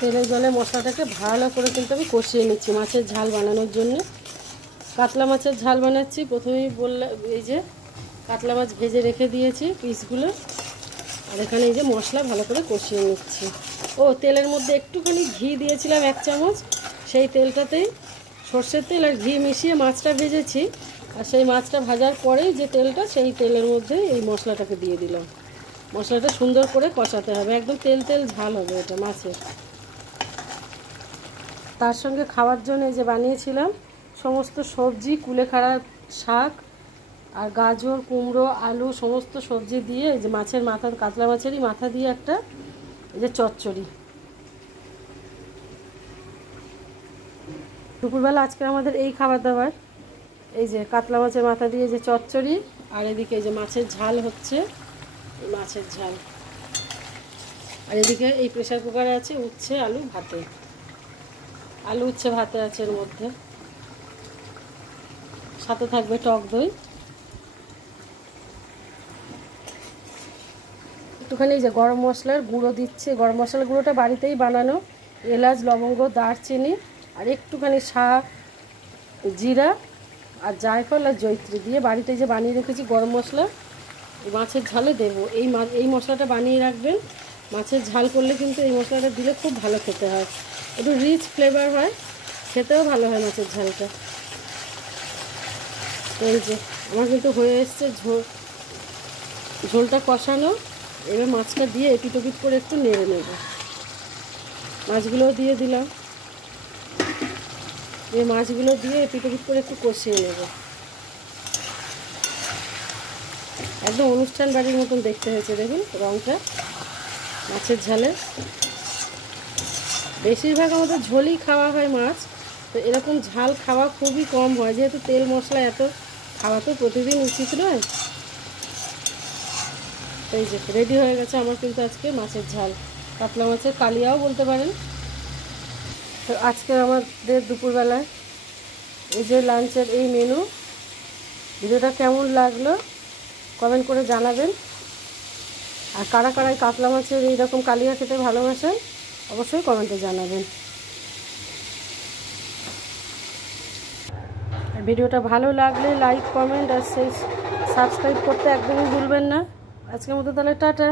তেলে জলে মশলাটাকে ভালো করে কিন্তু আমি কষিয়ে নিচ্ছি মাছের ঝাল বানানোর জন্য। কাতলা মাছের ঝাল বানাচ্ছি। প্রথমেই বললাম এই যে কাতলা মাছ ভেজে রেখে দিয়েছি পিসগুলো, আর এখানে এই যে মশলা ভালো করে কষিয়ে নিচ্ছি। ও তেলের মধ্যে একটুখানি ঘি দিয়েছিলাম 1 চামচ, সেই তেলটাতেই সর্ষের তেল আর ঘি মিশিয়ে মাছটা ভেজেছি। আর সেই মাছটা ভাজার পরেই যে তেলটা, সেই তেলের মধ্যে এই মশলাটাকে দিয়ে দিলাম। মশলাটা সুন্দর করে কষাতে হবে, একদম তেল তেল ঝাল হবে এটা মাছের। তার সঙ্গে খাওয়ার জন্য এই যে বানিয়েছিলাম সমস্ত সবজি, কুলেখাড়া শাক আর গাজর, কুমড়ো, আলু সমস্ত সবজি দিয়ে এই যে মাছের মাথা, কাতলা মাছেরই মাথা দিয়ে একটা এই যে চচ্চড়ি। দুপুরবেলা আজকে আমাদের এই খাবার দাবার, এই যে কাতলা মাছের মাথা দিয়ে যে চচ্চড়ি, আর এদিকে এই যে মাছের ঝাল হচ্ছে, মাছের ঝাল। আর এদিকে এই প্রেসার কুকারে আছে উচ্ছে আলু ভাতে, আলু উচ্ছে ভাতে আছে এর মধ্যে, সাথে থাকবে টক দই। একটুখানি এই যে গরম মশলার গুঁড়ো দিচ্ছে, গরম মশলার গুঁড়োটা বাড়িতেই বানানো, এলাচ, লবঙ্গ, দারচিনি আর একটুখানি শাক, জিরা আর জায়ফল আর জয়িত্রী দিয়ে বাড়িতে যে বানিয়ে রেখেছি গরম মশলা, মাছের ঝালে দেবো। এই মশলাটা বানিয়ে রাখবেন, মাছের ঝাল করলে কিন্তু এই মশলাটা দিলে খুব ভালো খেতে হয়, একটু রিচ ফ্লেভার হয়, খেতেও ভালো হয় মাছের ঝালটা। এই যে আমার কিন্তু হয়ে এসছে ঝোলটা কষানো। এবার মাছটা দিয়ে এপিট ওপিট করে একটু নেড়ে নেব। মাছগুলোও দিয়ে দিলাম, এই মাছগুলো দিয়ে এপিট ওপিট করে একটু কষিয়ে নেব। একদম অনুষ্ঠান বাড়ির মতন দেখতে হয়েছে, দেখুন রঙটা মাছের ঝালে। বেশিরভাগ আমাদের ঝোলই খাওয়া হয় মাছ, তো এরকম ঝাল খাওয়া খুবই কম হয়, যেহেতু তেল মশলা এত খাওয়া তো প্রতিদিন উচিত নয়। এই যে রেডি হয়ে গেছে আমার কিন্তু আজকে মাছের ঝাল, কাতলা মাছের কালিয়াও বলতে পারেন। তো আজকে আমাদের দুপুরবেলায় এই যে লাঞ্চের এই মেনু। ভিডিওটা কেমন লাগলো কমেন্ট করে জানাবেন। আর কারা কারাই কাতলা মাছের এইরকম কালিয়া খেতে ভালোবাসেন অবশ্যই কমেন্টে জানাবেন। আর ভিডিওটা ভালো লাগলে লাইক, কমেন্ট আর সাবস্ক্রাইব করতে একদমই ভুলবেন না। আজকের মতো তাহলে টাটা।